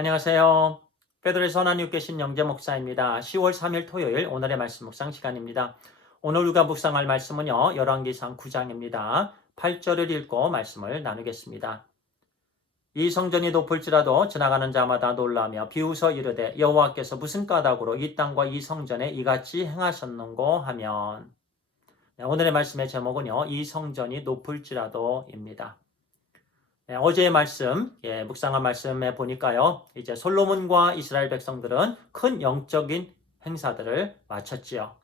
안녕하세요. 베드로의 선한 육계신 영재 목사입니다. 10월 3일 토요일 오늘의 말씀 묵상 시간입니다. 오늘 우리가 묵상할 말씀은요. 열왕기상 9장입니다. 8절을 읽고 말씀을 나누겠습니다. 이 성전이 높을지라도 지나가는 자마다 놀라며 비웃어 이르되 여호와께서 무슨 까닭으로 이 땅과 이 성전에 이같이 행하셨는고 하면. 오늘의 말씀의 제목은요. 이 성전이 높을지라도입니다. 어제의 말씀, 묵상한 말씀에 보니까요, 이제 솔로몬과 이스라엘 백성들은 큰 영적인 행사들을 마쳤지요.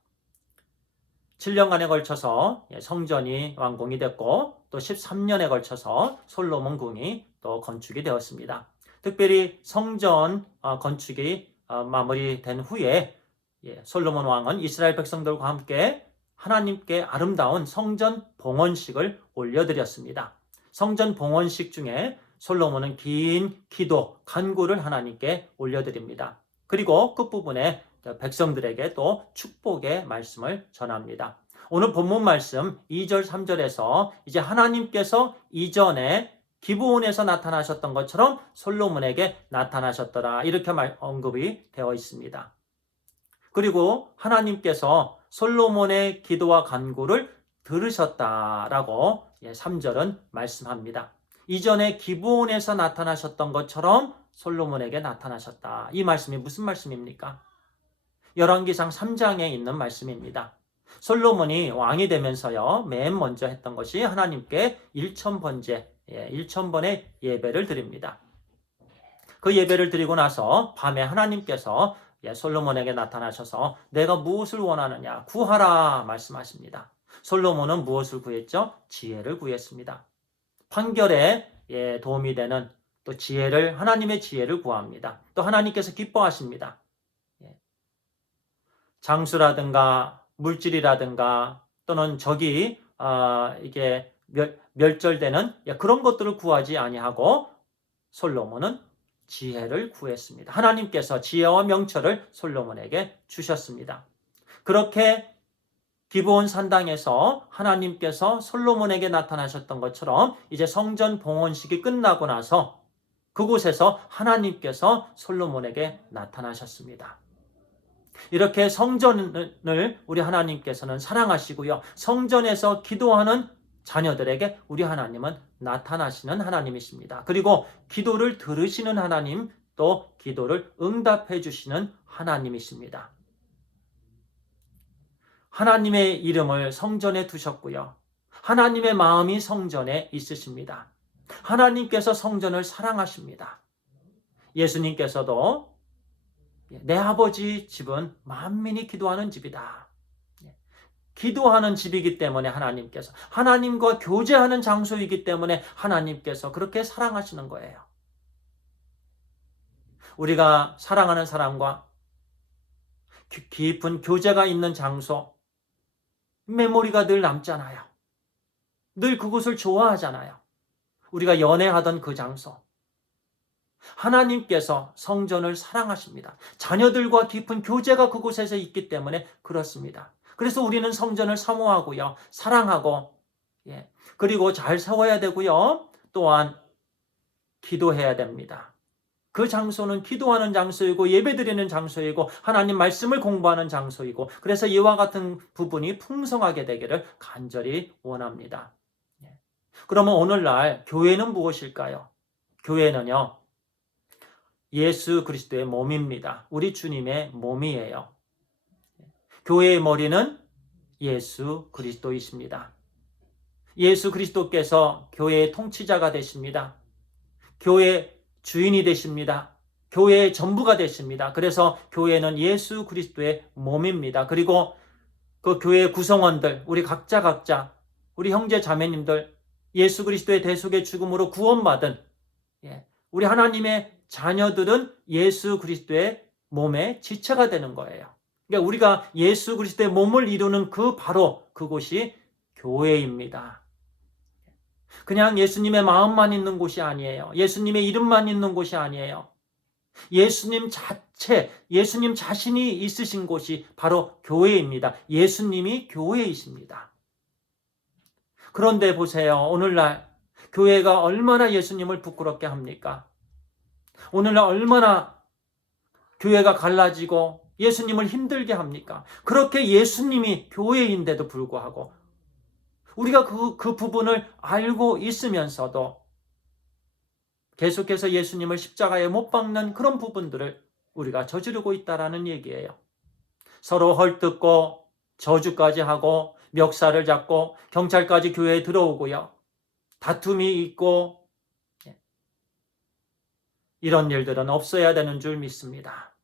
7년간에 걸쳐서 성전이 완공이 됐고, 또 13년에 걸쳐서 솔로몬 궁이 또 건축이 되었습니다. 특별히 성전 건축이 마무리된 후에 솔로몬 왕은 이스라엘 백성들과 함께 하나님께 아름다운 성전 봉헌식을 올려드렸습니다. 성전 봉헌식 중에 솔로몬은 긴 기도, 간구를 하나님께 올려드립니다. 그리고 끝부분에 백성들에게 또 축복의 말씀을 전합니다. 오늘 본문 말씀 2절, 3절에서 이제 하나님께서 이전에 기브온에서 나타나셨던 것처럼 솔로몬에게 나타나셨더라. 이렇게 언급이 되어 있습니다. 그리고 하나님께서 솔로몬의 기도와 간구를 들으셨다라고 3절은 말씀합니다. 이전에 기브온에서 나타나셨던 것처럼 솔로몬에게 나타나셨다. 이 말씀이 무슨 말씀입니까? 열왕기상 3장에 있는 말씀입니다. 솔로몬이 왕이 되면서요, 맨 먼저 했던 것이 하나님께 1000번째, 1000번의 예배를 드립니다. 그 예배를 드리고 나서 밤에 하나님께서 솔로몬에게 나타나셔서 내가 무엇을 원하느냐 구하라 말씀하십니다. 솔로몬은 무엇을 구했죠? 지혜를 구했습니다. 판결에 도움이 되는 또 지혜를, 하나님의 지혜를 구합니다. 또 하나님께서 기뻐하십니다. 장수라든가 물질이라든가 또는 적이 이게 멸절되는 그런 것들을 구하지 아니하고 솔로몬은 지혜를 구했습니다. 하나님께서 지혜와 명철을 솔로몬에게 주셨습니다. 그렇게 기브온 산당에서 하나님께서 솔로몬에게 나타나셨던 것처럼 이제 성전 봉헌식이 끝나고 나서 그곳에서 하나님께서 솔로몬에게 나타나셨습니다. 이렇게 성전을 우리 하나님께서는 사랑하시고요. 성전에서 기도하는 자녀들에게 우리 하나님은 나타나시는 하나님이십니다. 그리고 기도를 들으시는 하나님, 또 기도를 응답해 주시는 하나님이십니다. 하나님의 이름을 성전에 두셨고요. 하나님의 마음이 성전에 있으십니다. 하나님께서 성전을 사랑하십니다. 예수님께서도 내 아버지 집은 만민이 기도하는 집이다. 기도하는 집이기 때문에 하나님께서, 하나님과 교제하는 장소이기 때문에 하나님께서 그렇게 사랑하시는 거예요. 우리가 사랑하는 사람과 깊은 교제가 있는 장소, 메모리가 늘 남잖아요. 늘 그곳을 좋아하잖아요. 우리가 연애하던 그 장소. 하나님께서 성전을 사랑하십니다. 자녀들과 깊은 교제가 그곳에서 있기 때문에 그렇습니다. 그래서 우리는 성전을 사모하고요. 사랑하고, 그리고 잘 세워야 되고요. 또한 기도해야 됩니다. 그 장소는 기도하는 장소이고 예배드리는 장소이고 하나님 말씀을 공부하는 장소이고 그래서 이와 같은 부분이 풍성하게 되기를 간절히 원합니다. 그러면 오늘날 교회는 무엇일까요? 교회는요. 예수 그리스도의 몸입니다. 우리 주님의 몸이에요. 교회의 머리는 예수 그리스도이십니다. 예수 그리스도께서 교회의 통치자가 되십니다. 교회의 주인이 되십니다. 교회의 전부가 되십니다. 그래서 교회는 예수 그리스도의 몸입니다. 그리고 그 교회의 구성원들, 우리 각자, 우리 형제 자매님들, 예수 그리스도의 대속의 죽음으로 구원받은 우리 하나님의 자녀들은 예수 그리스도의 몸의 지체가 되는 거예요. 그러니까 우리가 예수 그리스도의 몸을 이루는 바로 그곳이 교회입니다. 그냥 예수님의 마음만 있는 곳이 아니에요. 예수님의 이름만 있는 곳이 아니에요. 예수님 자체, 예수님 자신이 있으신 곳이 바로 교회입니다. 예수님이 교회이십니다. 그런데 보세요. 오늘날 교회가 얼마나 예수님을 부끄럽게 합니까? 오늘날 얼마나 교회가 갈라지고 예수님을 힘들게 합니까? 그렇게 예수님이 교회인데도 불구하고 우리가 그 부분을 알고 있으면서도 계속해서 예수님을 십자가에 못 박는 그런 부분들을 우리가 저지르고 있다라는 얘기예요. 서로 헐뜯고 저주까지 하고 멱살을 잡고 경찰까지 교회에 들어오고요. 다툼이 있고 이런 일들은 없어야 되는 줄 믿습니다.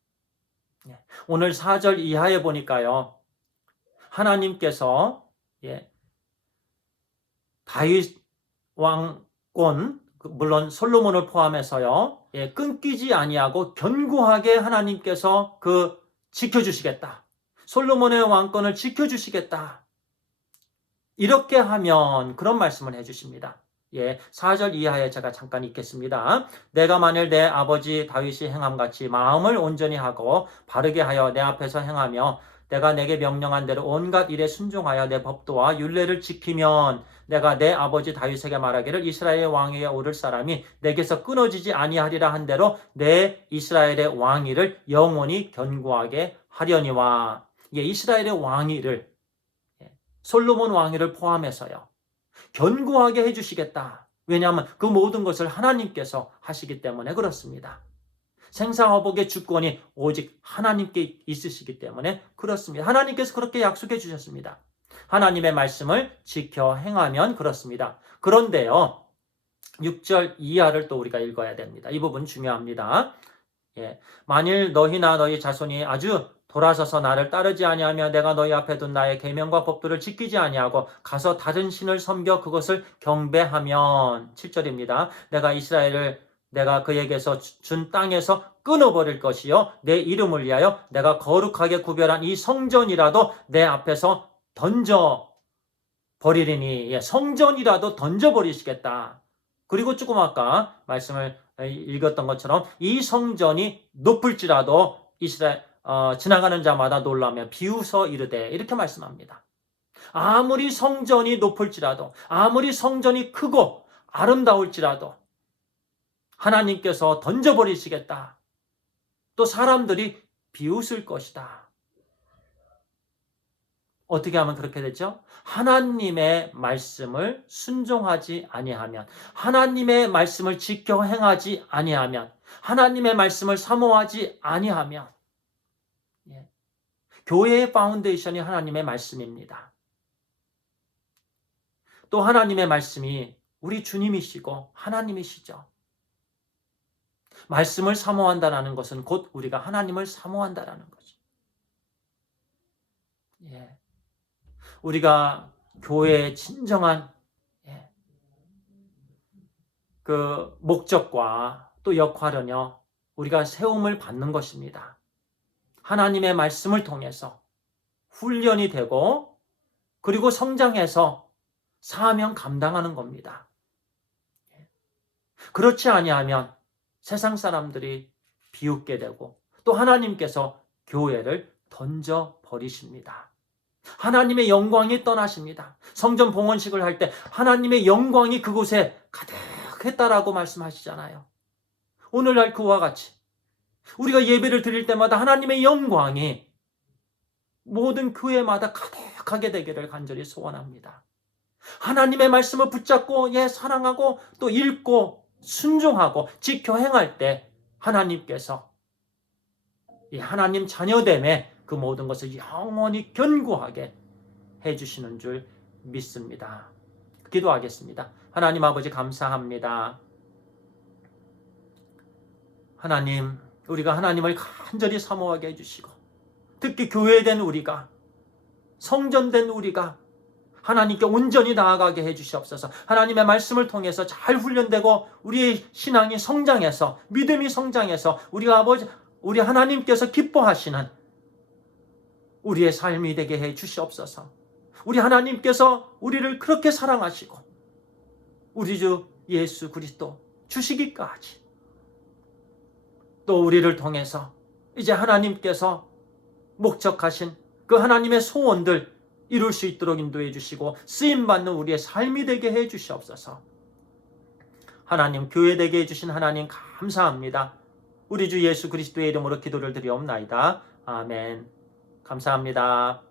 오늘 4절 이하에 보니까요. 하나님께서 다윗 왕권 물론 솔로몬을 포함해서요. 끊기지 아니하고 견고하게 하나님께서 지켜주시겠다. 솔로몬의 왕권을 지켜주시겠다. 이렇게 하면 그런 말씀을 해주십니다. 4절 이하에 제가 잠깐 읽겠습니다. 내가 만일 내 아버지 다윗이 행함같이 마음을 온전히 하고 바르게 하여 내 앞에서 행하며 내가 내게 명령한 대로 온갖 일에 순종하여 내 법도와 율례를 지키면 내가 내 아버지 다윗에게 말하기를 이스라엘의 왕위에 오를 사람이 내게서 끊어지지 아니하리라 한 대로 내 이스라엘의 왕위를 영원히 견고하게 하려니와. 이스라엘의 왕위를 솔로몬 왕위를 포함해서요. 견고하게 해주시겠다. 왜냐하면 그 모든 것을 하나님께서 하시기 때문에 그렇습니다. 생사화복의 주권이 오직 하나님께 있으시기 때문에 그렇습니다. 하나님께서 그렇게 약속해 주셨습니다. 하나님의 말씀을 지켜 행하면 그렇습니다. 그런데요. 6절 이하를 또 우리가 읽어야 됩니다. 이 부분 중요합니다. 만일 너희나 너희 자손이 아주 돌아서서 나를 따르지 아니하며 내가 너희 앞에 둔 나의 계명과 법도를 지키지 아니하고 가서 다른 신을 섬겨 그것을 경배하면 7절입니다. 내가 그에게서 준 땅에서 끊어버릴 것이요 내 이름을 위하여 내가 거룩하게 구별한 이 성전이라도 내 앞에서 던져버리리니. 성전이라도 던져버리시겠다. 그리고 조금 아까 말씀을 읽었던 것처럼 이 성전이 높을지라도 지나가는 자마다 놀라며 비웃어 이르되 이렇게 말씀합니다. 아무리 성전이 높을지라도 아무리 성전이 크고 아름다울지라도 하나님께서 던져버리시겠다. 또 사람들이 비웃을 것이다. 어떻게 하면 그렇게 되죠? 하나님의 말씀을 순종하지 아니하면, 하나님의 말씀을 지켜 행하지 아니하면, 하나님의 말씀을 사모하지 아니하면, 교회의 파운데이션이 하나님의 말씀입니다. 또 하나님의 말씀이 우리 주님이시고 하나님이시죠. 말씀을 사모한다는 것은 곧 우리가 하나님을 사모한다는 거죠. 우리가 교회의 진정한 그 목적과 또 역할은요, 우리가 세움을 받는 것입니다. 하나님의 말씀을 통해서 훈련이 되고 그리고 성장해서 사명 감당하는 겁니다. 그렇지 아니하면 세상 사람들이 비웃게 되고 또 하나님께서 교회를 던져버리십니다. 하나님의 영광이 떠나십니다. 성전 봉헌식을 할 때 하나님의 영광이 그곳에 가득했다라고 말씀하시잖아요. 오늘날 그와 같이 우리가 예배를 드릴 때마다 하나님의 영광이 모든 교회마다 가득하게 되기를 간절히 소원합니다. 하나님의 말씀을 붙잡고 사랑하고 또 읽고 순종하고 지켜 행할 때 하나님께서 이 하나님 자녀됨의 그 모든 것을 영원히 견고하게 해주시는 줄 믿습니다. 기도하겠습니다. 하나님 아버지 감사합니다. 하나님, 우리가 하나님을 간절히 사모하게 해주시고 특히 교회된 우리가, 성전된 우리가 하나님께 온전히 나아가게 해주시옵소서. 하나님의 말씀을 통해서 잘 훈련되고 우리의 신앙이 성장해서, 믿음이 성장해서 우리 하나님께서 기뻐하시는 우리의 삶이 되게 해 주시옵소서. 우리 하나님께서 우리를 그렇게 사랑하시고 우리 주 예수 그리스도 주시기까지 또 우리를 통해서 이제 하나님께서 목적하신 그 하나님의 소원들 이룰 수 있도록 인도해 주시고 쓰임받는 우리의 삶이 되게 해 주시옵소서. 하나님, 교회 되게 해주신 하나님 감사합니다. 우리 주 예수 그리스도의 이름으로 기도를 드리옵나이다. 아멘. 감사합니다.